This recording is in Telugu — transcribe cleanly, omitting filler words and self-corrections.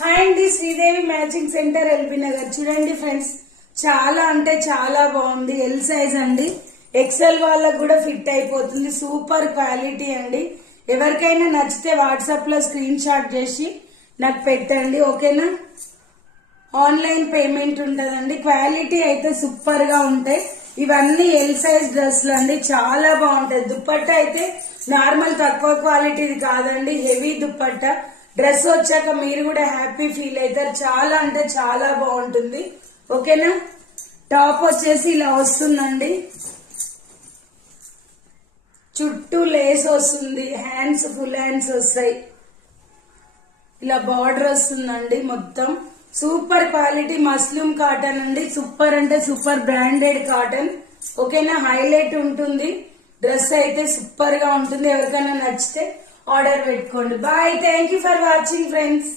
హాయ్ అండి, Sridevi matching centre LB Nagar. చూడండి ఫ్రెండ్స్, చాలా అంటే చాలా బాగుంది. ఎల్ సైజ్ అండి, ఎక్సెల్ వాళ్ళకు కూడా ఫిట్ అయిపోతుంది. సూపర్ క్వాలిటీ అండి. ఎవరికైనా నచ్చితే వాట్సాప్ లో స్క్రీన్ షాట్ చేసి నాకు పెట్టండి, ఓకేనా? ఆన్లైన్ పేమెంట్ ఉంటదండి. క్వాలిటీ అయితే సూపర్ గా ఉంటాయి. ఇవన్నీ ఎల్ సైజ్ డ్రెస్లు అండి, చాలా బాగుంటాయి. దుప్పట్టా అయితే నార్మల్ తక్కువ క్వాలిటీది కాదండి, హెవీ దుప్పట్టా. డ్రెస్ వచ్చాక మీరు కూడా హ్యాపీ ఫీల్ అవుతారు. చాలా అంటే చాలా బాగుంటుంది, ఓకేనా? టాప్ వచ్చేసి ఇలా వస్తుందండి, చుట్టూ లేస్ వస్తుంది, హ్యాండ్స్ ఫుల్ హ్యాండ్స్ వస్తాయి, ఇలా బార్డర్ వస్తుందండి. మొత్తం సూపర్ క్వాలిటీ మస్లిం కాటన్ అండి. సూపర్ అంటే సూపర్ బ్రాండెడ్ కాటన్, ఓకేనా? హైలైట్ ఉంటుంది. డ్రెస్ అయితే సూపర్ గా ఉంటుంది. ఎవరికైనా నచ్చితే ఆర్డర్ పెట్టుకోండి. Bye, thank you for watching friends.